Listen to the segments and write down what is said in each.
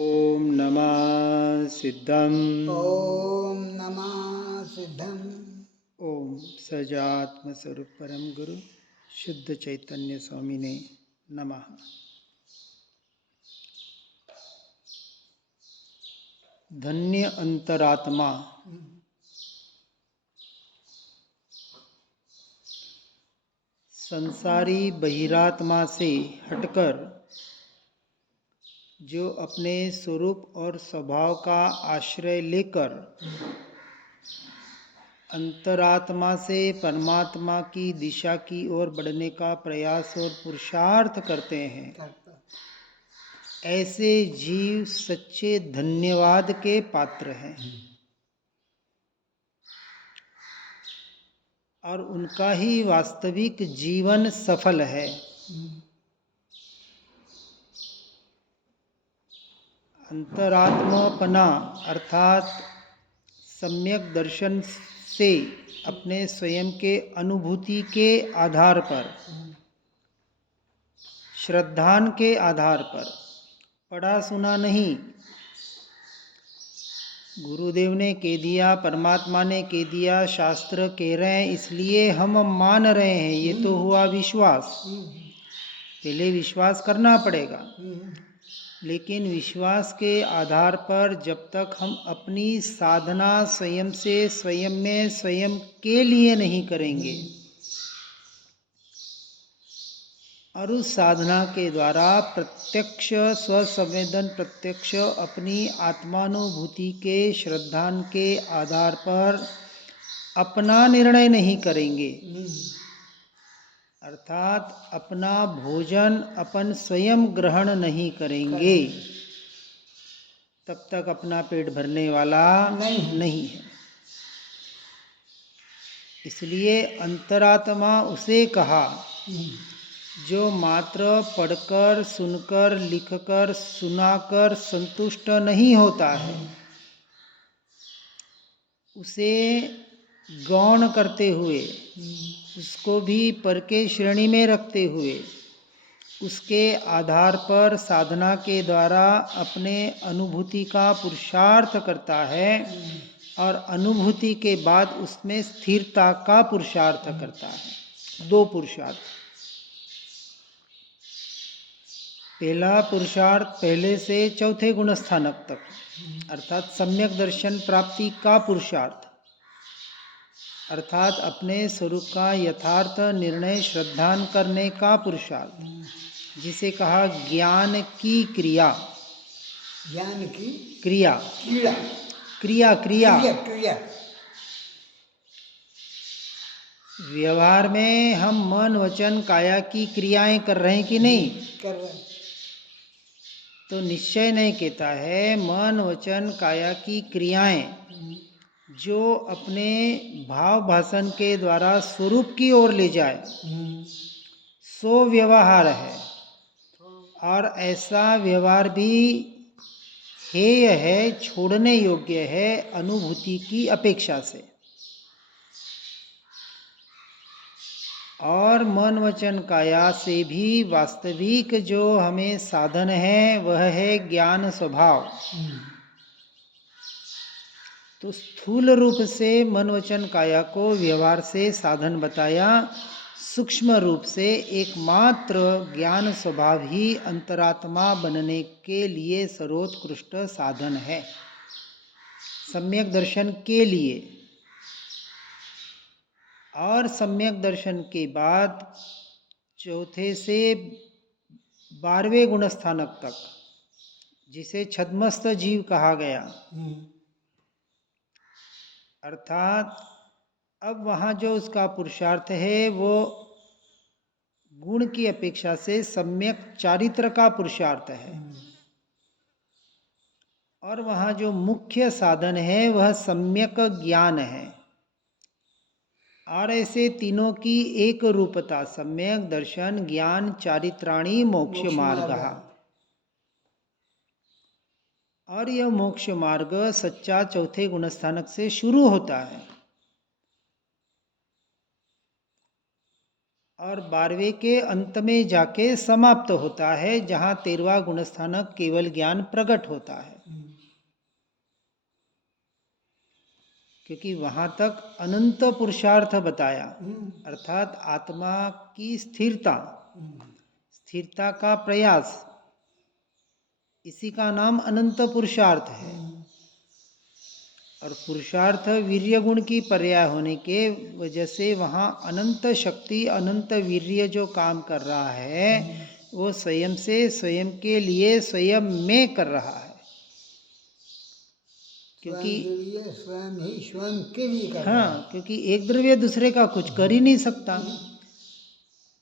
ओम नमः सिद्धम। ओम नमः सिद्धम। ओम सजात्म स्वरूप परम गुरु शुद्ध चैतन्य स्वामी ने नमः। धन्य अंतरात्मा संसारी बहिरात्मा से हटकर जो अपने स्वरूप और स्वभाव का आश्रय लेकर अंतरात्मा से परमात्मा की दिशा की ओर बढ़ने का प्रयास और पुरुषार्थ करते हैं, ऐसे जीव सच्चे धन्यवाद के पात्र हैं और उनका ही वास्तविक जीवन सफल है। अंतरात्मपना अर्थात सम्यक दर्शन से अपने स्वयं के अनुभूति के आधार पर, श्रद्धान के आधार पर, पढ़ा सुना नहीं, गुरुदेव ने कह दिया, परमात्मा ने कह दिया, शास्त्र कह रहे हैं इसलिए हम मान रहे हैं, ये तो हुआ विश्वास। पहले विश्वास करना पड़ेगा, लेकिन विश्वास के आधार पर जब तक हम अपनी साधना स्वयं से स्वयं में स्वयं के लिए नहीं करेंगे और उस साधना के द्वारा प्रत्यक्ष स्वसंवेदन प्रत्यक्ष अपनी आत्मानुभूति के श्रद्धान के आधार पर अपना निर्णय नहीं करेंगे, अर्थात अपना भोजन अपन स्वयं ग्रहण नहीं करेंगे, तब तक अपना पेट भरने वाला नहीं है। इसलिए अंतरात्मा उसे कहा जो मात्र पढ़कर सुनकर लिखकर सुनाकर संतुष्ट नहीं होता है, उसे गौण करते हुए, उसको भी पर के श्रेणी में रखते हुए, उसके आधार पर साधना के द्वारा अपने अनुभूति का पुरुषार्थ करता है और अनुभूति के बाद उसमें स्थिरता का पुरुषार्थ करता है। दो पुरुषार्थ। पहला पुरुषार्थ पहले से चौथे गुणस्थानक तक, अर्थात सम्यक दर्शन प्राप्ति का पुरुषार्थ, अर्थात अपने स्वरूप का यथार्थ निर्णय श्रद्धान करने का पुरुषार्थ, जिसे कहा ज्ञान की क्रिया। ज्ञान की क्रिया क्रिया क्रिया क्रिया क्रिया। व्यवहार में हम मन वचन काया की क्रियाएं कर रहे हैं कि नहीं कर रहे? तो निश्चय नहीं कहता है मन वचन काया की क्रियाएं जो अपने भाव भाषण के द्वारा स्वरूप की ओर ले जाए सो व्यवहार है, और ऐसा व्यवहार भी हेय है, छोड़ने योग्य है अनुभूति की अपेक्षा से। और मन वचन काया से भी वास्तविक जो हमें साधन है वह है ज्ञान स्वभाव। तो स्थूल रूप से मन वचन काया को व्यवहार से साधन बताया, सूक्ष्म रूप से एकमात्र ज्ञान स्वभाव ही अंतरात्मा बनने के लिए सर्वोत्कृष्ट साधन है, सम्यक दर्शन के लिए। और सम्यक दर्शन के बाद चौथे से 12वें गुणस्थानक तक, जिसे छद्मस्त जीव कहा गया, अर्थात अब वहाँ जो उसका पुरुषार्थ है वो गुण की अपेक्षा से सम्यक चारित्र का पुरुषार्थ है, और वहाँ जो मुख्य साधन है वह सम्यक ज्ञान है। और ऐसे तीनों की एक रूपता, सम्यक दर्शन ज्ञान चारित्राणी मोक्ष मार्ग। और यह मोक्ष मार्ग सच्चा चौथे गुणस्थानक से शुरू होता है और 12वें के अंत में जाके समाप्त होता है, जहाँ 13वां गुणस्थानक केवल ज्ञान प्रकट होता है, क्योंकि वहाँ तक अनंत पुरुषार्थ बताया, अर्थात आत्मा की स्थिरता, स्थिरता का प्रयास, इसी का नाम अनंत पुरुषार्थ है। और पुरुषार्थ वीर्य गुण की पर्याय होने के वजह से वहाँ अनंत शक्ति, अनंत वीर्य जो काम कर रहा है वो स्वयं से, स्वयं के लिए, स्वयं में कर रहा है, क्योंकि स्वयं ही स्वयं के लिए कर रहा है। हाँ, क्योंकि एक द्रव्य दूसरे का कुछ कर ही नहीं सकता।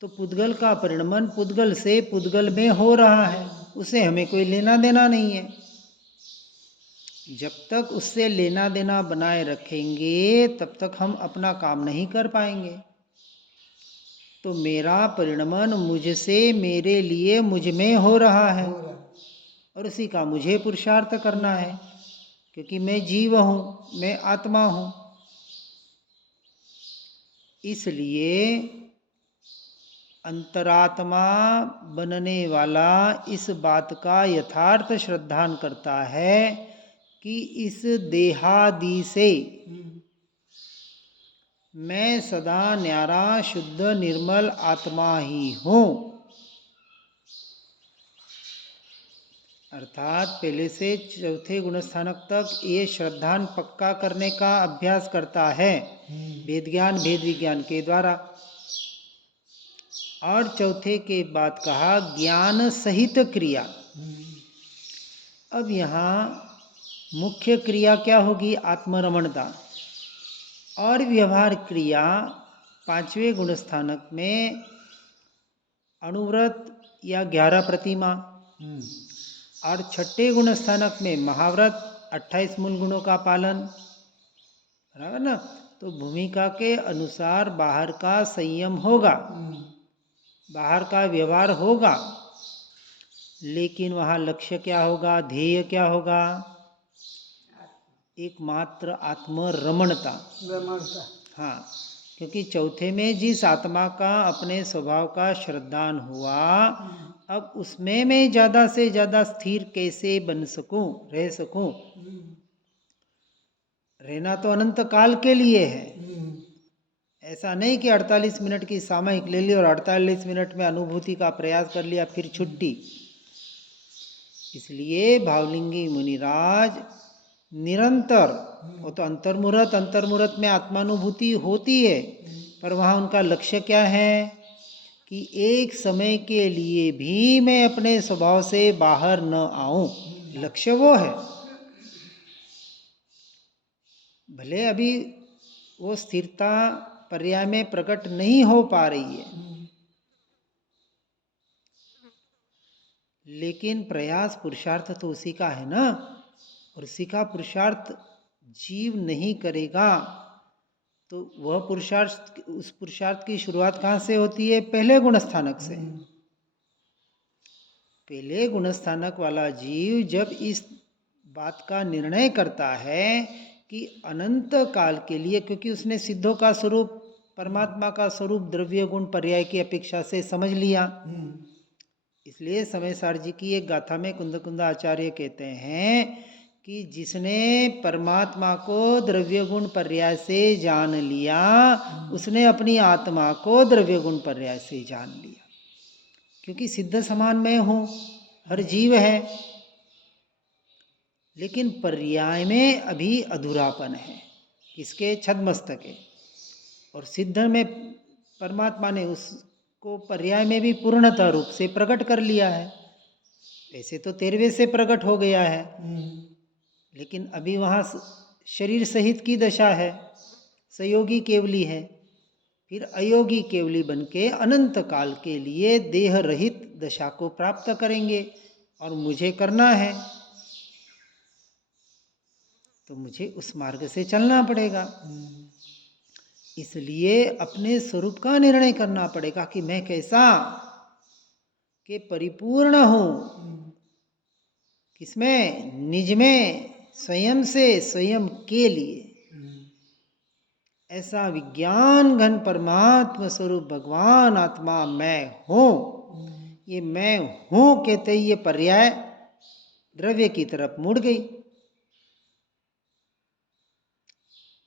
तो पुद्गल का परिणमन पुद्गल से पुद्गल में हो रहा है, उसे हमें कोई लेना देना नहीं है। जब तक उससे लेना देना बनाए रखेंगे तब तक हम अपना काम नहीं कर पाएंगे। तो मेरा परिणमन मुझसे, मेरे लिए, मुझ में हो रहा है, और उसी का मुझे पुरुषार्थ करना है, क्योंकि मैं जीव हूँ, मैं आत्मा हूँ। इसलिए अंतरात्मा बनने वाला इस बात का यथार्थ श्रद्धान करता है कि इस देहादि से मैं सदा न्यारा शुद्ध निर्मल आत्मा ही हूँ। अर्थात पहले से चौथे गुणस्थानक तक ये श्रद्धान पक्का करने का अभ्यास करता है वेद ज्ञान, भेद विज्ञान के द्वारा। और चौथे के बाद कहा ज्ञान सहित क्रिया। अब यहाँ मुख्य क्रिया क्या होगी? आत्मरमणता। और व्यवहार क्रिया 5वें गुणस्थानक में अणुव्रत या 11 प्रतिमा, और 6ठे गुणस्थानक में महाव्रत, 28 मूल गुणों का पालन, बराबर ना। तो भूमिका के अनुसार बाहर का संयम होगा, बाहर का व्यवहार होगा, लेकिन वहाँ लक्ष्य क्या होगा, ध्येय क्या होगा? एकमात्र आत्मरमणता। हाँ, क्योंकि चौथे में जिस आत्मा का अपने स्वभाव का श्रद्धान हुआ, अब उसमें मैं ज़्यादा से ज़्यादा स्थिर कैसे बन सकूं, रह सकूं। रहना तो अनंत काल के लिए है, ऐसा नहीं कि 48 मिनट की सामयिक ले ली और 48 मिनट में अनुभूति का प्रयास कर लिया फिर छुट्टी। इसलिए भावलिंगी मुनिराज निरंतर, वो तो अंतर्मुहूर्त में आत्मानुभूति होती है, पर वहाँ उनका लक्ष्य क्या है कि एक समय के लिए भी मैं अपने स्वभाव से बाहर न आऊं। लक्ष्य वो है। भले अभी वो स्थिरता पर्याय में प्रकट नहीं हो पा रही है, लेकिन प्रयास पुरुषार्थ तो उसी का है ना। और उसी का पुरुषार्थ जीव नहीं करेगा तो वह पुरुषार्थ, उस पुरुषार्थ की शुरुआत कहाँ से होती है? पहले गुणस्थानक से। पहले गुणस्थानक वाला जीव जब इस बात का निर्णय करता है कि अनंत काल के लिए, क्योंकि उसने सिद्धों का स्वरूप, परमात्मा का स्वरूप द्रव्य गुण पर्याय की अपेक्षा से समझ लिया, इसलिए समय सार जी की एक गाथा में कुंद आचार्य कहते हैं कि जिसने परमात्मा को द्रव्य गुण पर्याय से जान लिया, उसने अपनी आत्मा को द्रव्य गुण पर्याय से जान लिया। क्योंकि सिद्ध समान मैं हूँ, हर जीव है, लेकिन पर्याय में अभी अधूरापन है, इसके छद्मस्तक है। और सिद्ध में परमात्मा ने उसको पर्याय में भी पूर्णतः रूप से प्रकट कर लिया है। ऐसे तो 13वें से प्रकट हो गया है, लेकिन अभी वहाँ शरीर सहित की दशा है, संयोगी केवली है, फिर अयोगी केवली बन के अनंत काल के लिए देह रहित दशा को प्राप्त करेंगे। और मुझे करना है तो मुझे उस मार्ग से चलना पड़ेगा। इसलिए अपने स्वरूप का निर्णय करना पड़ेगा कि मैं कैसा के परिपूर्ण हूँ, किसमें? निज में, स्वयं से, स्वयं के लिए। ऐसा विज्ञान घन परमात्मा स्वरूप भगवान आत्मा मैं हूँ, ये मैं हूँ कहते ही ये पर्याय द्रव्य की तरफ मुड़ गई।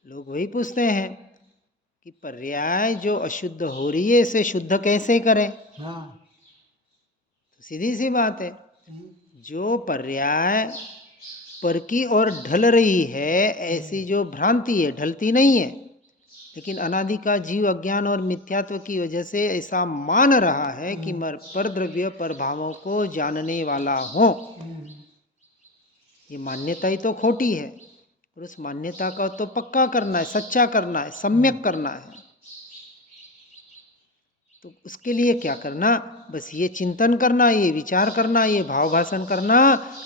लोग वही पूछते हैं कि पर्याय जो अशुद्ध हो रही है इसे शुद्ध कैसे करें। हाँ। तो सीधी सी बात है, जो पर्याय पर की ओर ढल रही है, ऐसी जो भ्रांति है ढलती नहीं है, लेकिन अनादि का जीव अज्ञान और मिथ्यात्व की वजह से ऐसा मान रहा है कि मैं पर द्रव्य पर भावों को जानने वाला हूँ। ये मान्यता ही तो खोटी है, और उस मान्यता का तो पक्का करना है, सच्चा करना है, सम्यक करना है। तो उसके लिए क्या करना, बस ये चिंतन करना, ये विचार करना, ये भाव भाषण करना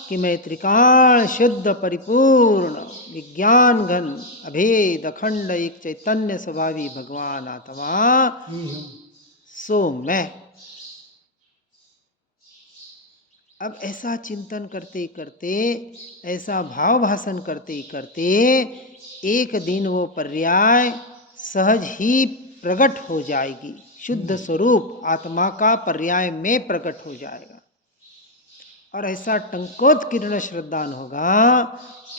कि मैं त्रिकाल शुद्ध परिपूर्ण विज्ञान घन अभेद अखंड एक चैतन्य स्वभावी भगवान आत्मा सो मैं। अब ऐसा चिंतन करते करते, ऐसा भाव भाषण करते करते एक दिन वो पर्याय सहज ही प्रकट हो जाएगी, शुद्ध स्वरूप आत्मा का पर्याय में प्रकट हो जाएगा। और ऐसा टंकोत्कीर्ण श्रद्धान होगा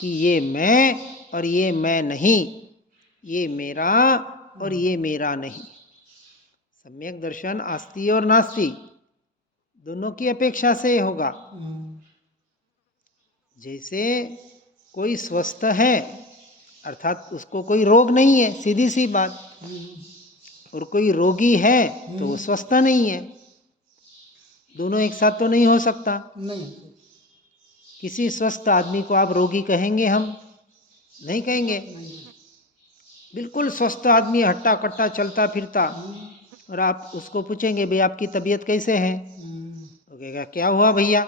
कि ये मैं और ये मैं नहीं, ये मेरा और ये मेरा नहीं। सम्यक दर्शन आस्ति और नास्ति दोनों की अपेक्षा से होगा। जैसे कोई स्वस्थ है अर्थात उसको कोई रोग नहीं है, सीधी सी बात, और कोई रोगी है तो वो स्वस्थ नहीं है, दोनों एक साथ तो नहीं हो सकता। नहीं। किसी स्वस्थ आदमी को आप रोगी कहेंगे? हम नहीं कहेंगे। बिल्कुल स्वस्थ आदमी हट्टा कट्टा चलता फिरता, और आप उसको पूछेंगे भाई आपकी तबीयत कैसे है, तो कहेगा क्या हुआ भैया,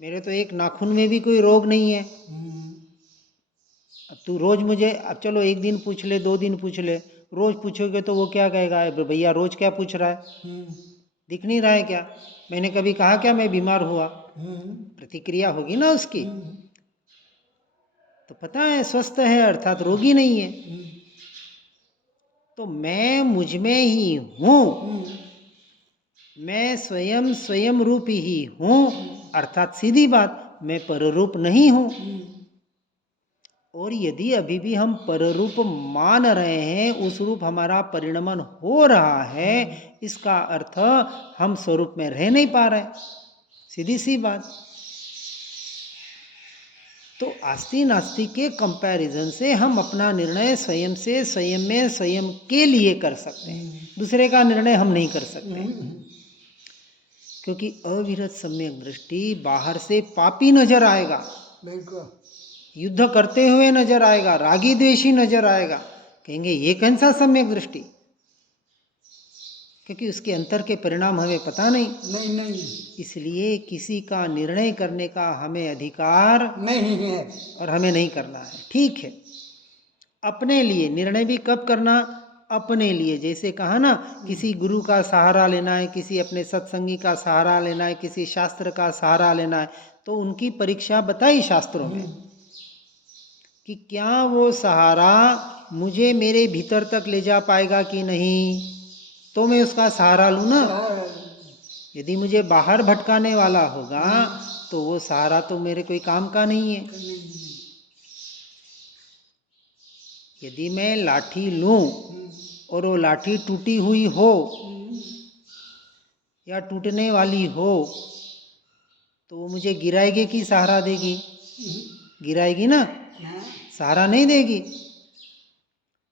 मेरे तो एक नाखून में भी कोई रोग नहीं है। अब तू रोज मुझे, अब चलो एक दिन पूछ ले, 2 दिन पूछ ले, रोज पूछोगे तो वो क्या कहेगा, भैया रोज क्या पूछ रहा है, दिख नहीं रहा है क्या, मैंने कभी कहा क्या मैं बीमार हुआ। प्रतिक्रिया होगी ना उसकी। तो पता है स्वस्थ है अर्थात रोगी नहीं है। तो मैं मुझ में ही हूँ, मैं स्वयं स्वयं रूप ही हूँ, अर्थात सीधी बात मैं पररूप नहीं हूँ। और यदि अभी भी हम पररूप मान रहे हैं, उस रूप हमारा परिणमन हो रहा है, इसका अर्थ हम स्वरूप में रह नहीं पा रहे, सीधी सी बात। तो आस्ति नास्ति के कंपैरिजन से हम अपना निर्णय स्वयं से स्वयं में स्वयं के लिए कर सकते हैं, दूसरे का निर्णय हम नहीं कर सकते। क्योंकि अविरत सम्यक दृष्टि बाहर से पापी नजर आएगा, युद्ध करते हुए नजर आएगा, रागी द्वेषी नजर आएगा, कहेंगे ये कौन सा सम्यक दृष्टि, क्योंकि उसके अंतर के परिणाम हमें पता नहीं। इसलिए किसी का निर्णय करने का हमें अधिकार नहीं है और हमें नहीं करना है। ठीक है, अपने लिए निर्णय भी कब करना, अपने लिए। जैसे कहा ना, किसी गुरु का सहारा लेना है, किसी अपने सत्संगी का सहारा लेना है, किसी शास्त्र का सहारा लेना है, तो उनकी परीक्षा बताई शास्त्रों में कि क्या वो सहारा मुझे मेरे भीतर तक ले जा पाएगा कि नहीं, तो मैं उसका सहारा लूँ ना। यदि मुझे बाहर भटकाने वाला होगा तो वो सहारा तो मेरे कोई काम का नहीं है। यदि मैं लाठी लूँ और वो लाठी टूटी हुई हो या टूटने वाली हो, तो वो मुझे गिराएगी कि सहारा देगी? गिराएगी ना, सहारा नहीं देगी।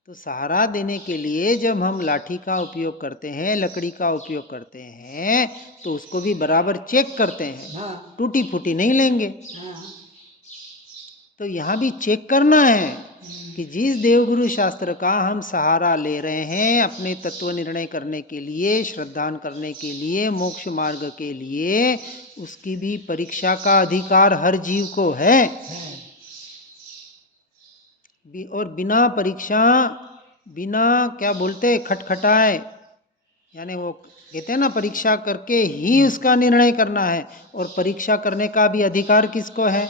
तो सहारा देने के लिए जब हम लाठी का उपयोग करते हैं, लकड़ी का उपयोग करते हैं, तो उसको भी बराबर चेक करते हैं, टूटी फूटी नहीं लेंगे। तो यहाँ भी चेक करना है कि जिस देवगुरु शास्त्र का हम सहारा ले रहे हैं अपने तत्व निर्णय करने के लिए, श्रद्धान करने के लिए, मोक्ष मार्ग के लिए, उसकी भी परीक्षा का अधिकार हर जीव को है। और बिना परीक्षा, बिना क्या बोलते खटखटाए, यानी वो कहते हैं ना परीक्षा करके ही उसका निर्णय करना है। और परीक्षा करने का भी अधिकार किसको है?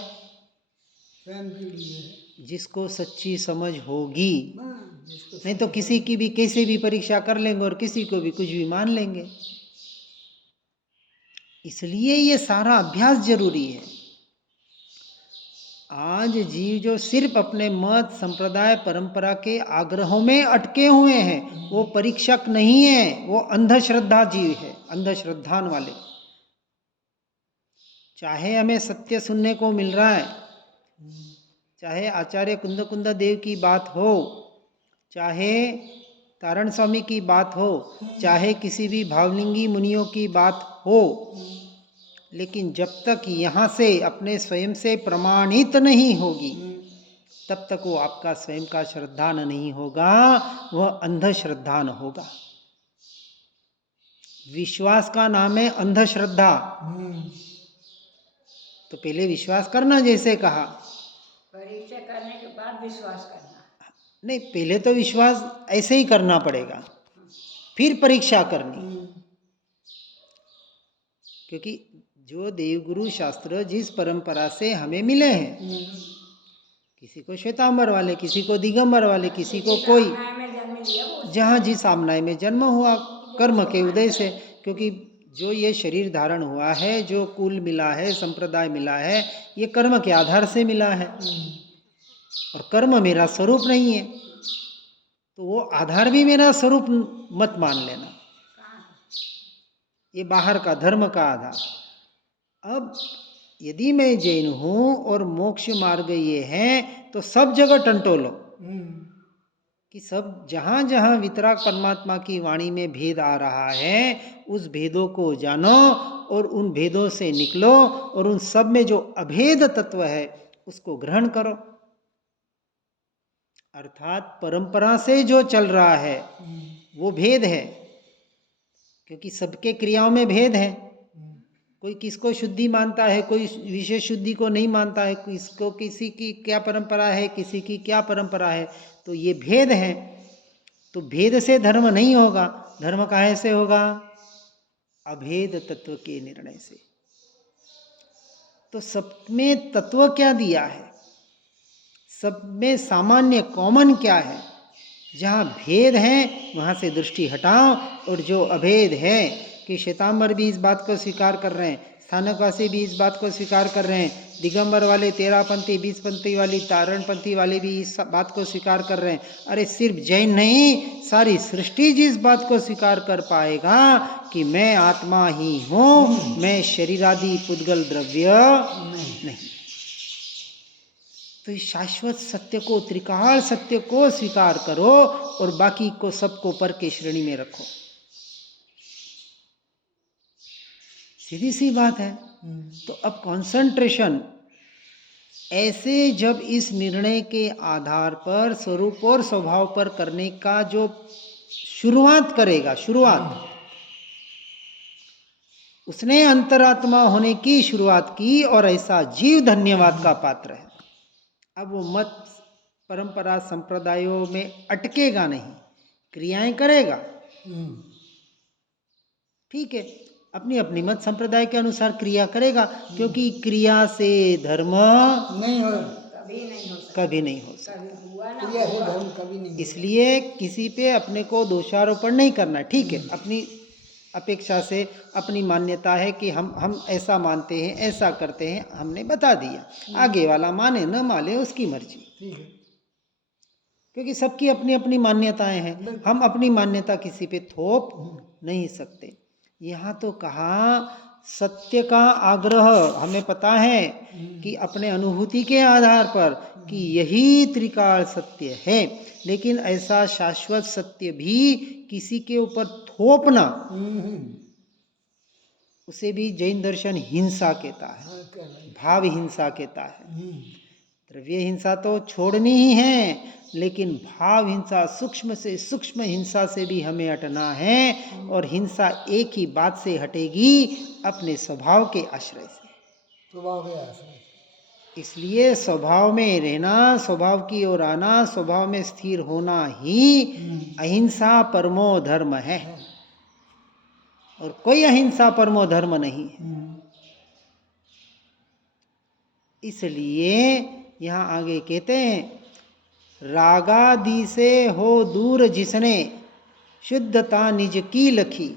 जिसको सच्ची समझ होगी। जिसको नहीं तो किसी की भी कैसे भी परीक्षा कर लेंगे और किसी को भी कुछ भी मान लेंगे। इसलिए ये सारा अभ्यास जरूरी है। आज जीव जो सिर्फ अपने मत, संप्रदाय, परंपरा के आग्रहों में अटके हुए हैं, वो परीक्षक नहीं है, वो अंधश्रद्धा जीव है, अंधश्रद्धान वाले। चाहे हमें सत्य सुनने को मिल रहा है, चाहे आचार्य कुंद कुंद देव की बात हो, चाहे तारण स्वामी की बात हो, चाहे किसी भी भावलिंगी मुनियों की बात हो, लेकिन जब तक यहाँ से अपने स्वयं से प्रमाणित नहीं होगी, तब तक वो आपका स्वयं का श्रद्धान नहीं होगा, वह अंधश्रद्धान होगा। विश्वास का नाम है अंधश्रद्धा। तो पहले विश्वास करना, जैसे कहा, परीक्षा करने के बाद विश्वास करना। नहीं, पहले तो विश्वास ऐसे ही करना पड़ेगा, फिर परीक्षा करनी। क्योंकि जो देवगुरु शास्त्र जिस परंपरा से हमें मिले हैं, किसी को श्वेतांबर वाले, किसी को दिगंबर वाले, किसी को कोई, में जन्म लिया वो जहाँ जिस आमनाय में जन्म हुआ कर्म के उदय से। क्योंकि जो ये शरीर धारण हुआ है, जो कुल मिला है, संप्रदाय मिला है, ये कर्म के आधार से मिला है, और कर्म मेरा स्वरूप नहीं है, तो वो आधार भी मेरा स्वरूप मत मान लेना, ये बाहर का धर्म का आधार। अब यदि मैं जैन हूं और मोक्ष मार्ग ये है, तो सब जगह टंटोलो कि सब जहां जहां वितराग परमात्मा की वाणी में भेद आ रहा है, उस भेदों को जानो और उन भेदों से निकलो, और उन सब में जो अभेद तत्व है उसको ग्रहण करो। अर्थात परंपरा से जो चल रहा है वो भेद है, क्योंकि सबके क्रियाओं में भेद है। कोई किसको शुद्धि मानता है, कोई विशेष शुद्धि को नहीं मानता है, किसको किसी की क्या परंपरा है, किसी की क्या परंपरा है, तो ये भेद है। तो भेद से धर्म नहीं होगा, धर्म काहे से होगा? अभेद तत्व के निर्णय से। तो सब में तत्व क्या दिया है, सब में सामान्य कॉमन क्या है? जहाँ भेद है वहाँ से दृष्टि हटाओ, और जो अभेद है, कि श्वेतांबर भी इस बात को स्वीकार कर रहे हैं, स्थानकवासी भी इस बात को स्वीकार कर रहे हैं, दिगंबर वाले, 13पंथी, 20पंथी वाली, तारणपंथी वाले भी इस बात को स्वीकार कर रहे हैं। अरे सिर्फ जैन नहीं, सारी सृष्टि जिस बात को स्वीकार कर पाएगा कि मैं आत्मा ही हूँ, मैं शरीरादि पुद्गल द्रव्य नहीं। तो इस शाश्वत सत्य को, त्रिकाल सत्य को स्वीकार करो, और बाकी को सबको पर के श्रेणी में रखो। सीधी सी बात है। तो अब कंसंट्रेशन ऐसे जब इस निर्णय के आधार पर स्वरूप और स्वभाव पर करने का जो शुरुआत करेगा, उसने अंतरात्मा होने की शुरुआत की, और ऐसा जीव धन्यवाद का पात्र है। अब वो मत, परंपरा, संप्रदायों में अटकेगा नहीं, क्रियाएं करेगा, ठीक है, अपनी अपनी मत संप्रदाय के अनुसार क्रिया करेगा, क्योंकि क्रिया से धर्म नहीं हो, कभी नहीं हो सकता। क्रिया से धर्म कभी नहीं। इसलिए किसी पे अपने को दोषारोपण नहीं करना, ठीक है, अपनी अपेक्षा से, अपनी मान्यता है कि हम ऐसा मानते हैं, ऐसा करते हैं, हमने बता दिया, आगे वाला माने न माने उसकी मर्जी, क्योंकि सबकी अपनी अपनी मान्यताएं हैं, हम अपनी मान्यता किसी पे थोप नहीं सकते। यहाँ तो कहा सत्य का आग्रह, हमें पता है कि अपने अनुभूति के आधार पर कि यही त्रिकाल सत्य है, लेकिन ऐसा शाश्वत सत्य भी किसी के ऊपर थोपना, उसे भी जैन दर्शन हिंसा कहता है, भाव हिंसा कहता है। द्रव्य हिंसा तो छोड़नी ही है, लेकिन भाव हिंसा, सूक्ष्म से सूक्ष्म हिंसा से भी हमें हटना है, और हिंसा एक ही बात से हटेगी, अपने स्वभाव के आश्रय से। स्वभाव के आश्रय। इसलिए स्वभाव में रहना, स्वभाव की ओर आना, स्वभाव में स्थिर होना ही अहिंसा परमो धर्म है, और कोई अहिंसा परमो धर्म नहीं है। इसलिए यहाँ आगे कहते हैं रागादि से हो दूर जिसने शुद्धता निज की लखी,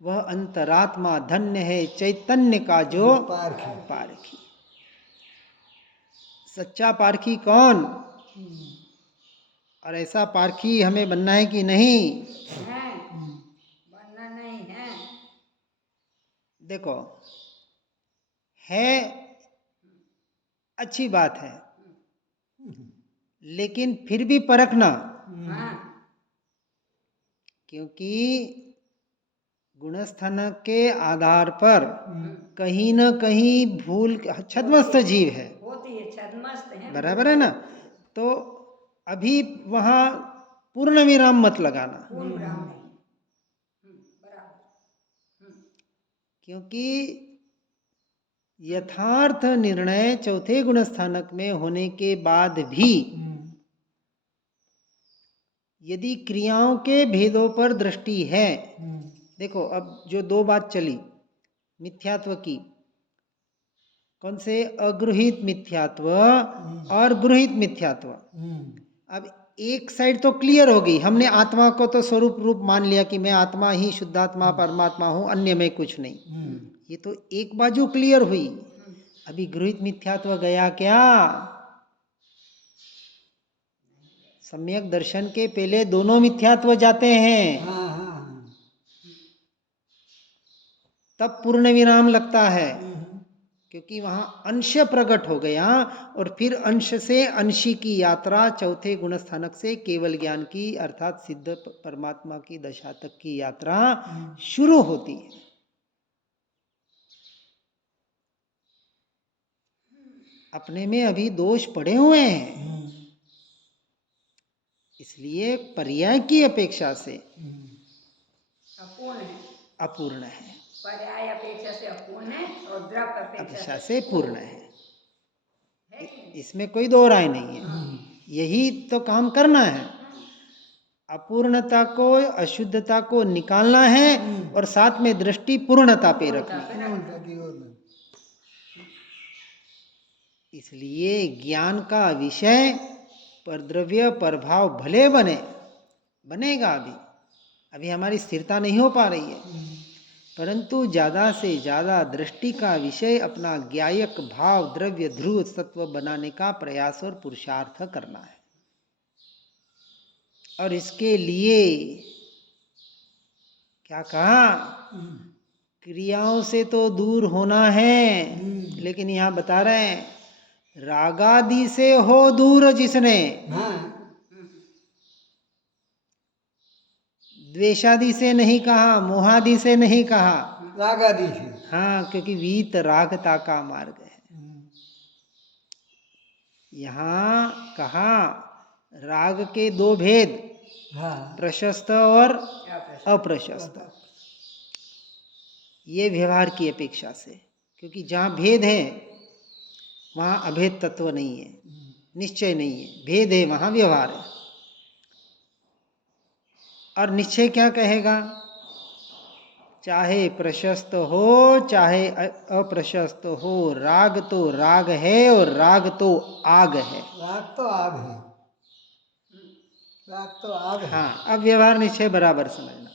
वह अंतरात्मा धन्य है चैतन्य का जो पारखी। पारखी। सच्चा पारखी कौन? और ऐसा पारखी हमें बनना है कि नहीं? है बनना नहीं है। देखो, है अच्छी बात है, लेकिन फिर भी परखना, हाँ क्योंकि गुणस्थान के आधार पर कहीं न कहीं भूल, छद्मस्त जीव है, होती है, छद्मस्त है। बराबर है ना? तो अभी वहां पूर्ण विराम मत लगाना, पूर्ण विराम नहीं। बराबर। क्योंकि यथार्थ निर्णय चौथे गुणस्थानक में होने के बाद भी यदि क्रियाओं के भेदों पर दृष्टि है, देखो अब जो दो बात चली मिथ्यात्व की, कौन से? अगृहित मिथ्यात्व और गृहित मिथ्यात्व। अब एक साइड तो क्लियर हो गई, हमने आत्मा को तो स्वरूप रूप मान लिया कि मैं आत्मा ही शुद्धात्मा परमात्मा हूं, अन्य में कुछ नहीं, ये तो एक बाजू क्लियर हुई। अभी गृहित मिथ्यात्व गया क्या? सम्यक दर्शन के पहले दोनों मिथ्यात्व जाते हैं, तब पूर्ण विराम लगता है, क्योंकि वहां अंश प्रकट हो गया और फिर अंश से अंशी की यात्रा चौथे गुणस्थानक से केवल ज्ञान की अर्थात सिद्ध परमात्मा की दशा तक की यात्रा शुरू होती है। अपने में अभी दोष पड़े हुए हैं, इसलिए पर्याय की अपेक्षा से अपूर्ण है, अपूर्ण है, पर्याय अपेक्षा से अपूर्ण है और द्रव्य अपेक्षा से पूर्ण है, है कि नहीं? इसमें कोई दो राय नहीं है। यही तो काम करना है, अपूर्णता को, अशुद्धता को निकालना है और साथ में दृष्टि पूर्णता पे रखनी है। इसलिए ज्ञान का विषय पर द्रव्य प्रभाव भले बनेगा, अभी हमारी स्थिरता नहीं हो पा रही है, परंतु ज्यादा से ज्यादा दृष्टि का विषय अपना ज्ञायक भाव द्रव्य ध्रुव सत्व बनाने का प्रयास और पुरुषार्थ करना है। और इसके लिए क्या कहा? क्रियाओं से तो दूर होना है, लेकिन यहां बता रहे हैं रागादि से हो दूर जिसने, द्वेषादि से नहीं कहा, मोहादि से नहीं कहा, रागादि से। हाँ, क्योंकि वीत रागता का मार्ग है। यहाँ कहा राग के दो भेद, प्रशस्त और अप्रशस्त, ये व्यवहार की अपेक्षा से, क्योंकि जहाँ भेद है वहाँ अभेद तत्व नहीं है, निश्चय नहीं है, भेद है वहाँ व्यवहार है। और निश्चय क्या कहेगा? चाहे प्रशस्त हो चाहे अप्रशस्त हो, राग तो राग है और राग तो आग है। राग तो आग है, राग तो आग है। हाँ, अब व्यवहार निश्चय बराबर समझना।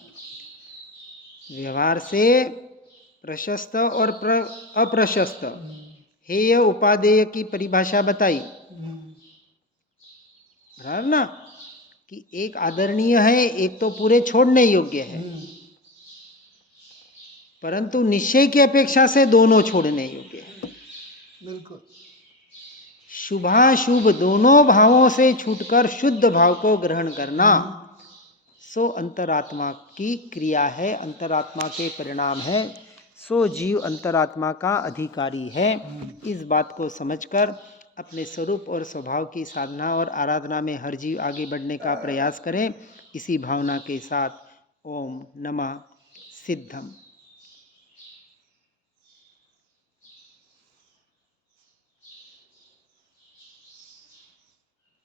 व्यवहार से प्रशस्त और अप्रशस्त हेय उपादेय की परिभाषा बताई, बराबर ना, कि एक आदरणीय है, एक तो पूरे छोड़ने योग्य है, परंतु निश्चय की अपेक्षा से दोनों छोड़ने योग्य है। बिल्कुल। शुभाशुभ दोनों भावों से छूटकर शुद्ध भाव को ग्रहण करना, सो अंतरात्मा की क्रिया है, अंतरात्मा के परिणाम है, सो जीव अंतरात्मा का अधिकारी है। इस बात को समझकर अपने स्वरूप और स्वभाव की साधना और आराधना में हर जीव आगे बढ़ने का प्रयास करें। इसी भावना के साथ ओम नमः सिद्धम।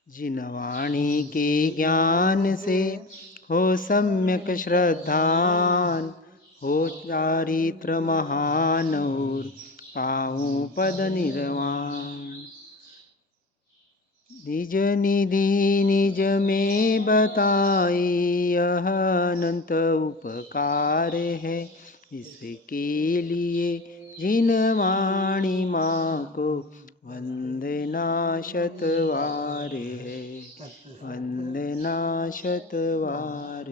जिन वाणी के ज्ञान से हो सम्यक श्रद्धान, हो चारित्र महान और पाऊं पद निर्वाण। निज निधि निज में बताई यह अनंत उपकार है। इसके लिए जिन वाणी माँ को वंदना शतवार है, वंदना शतवार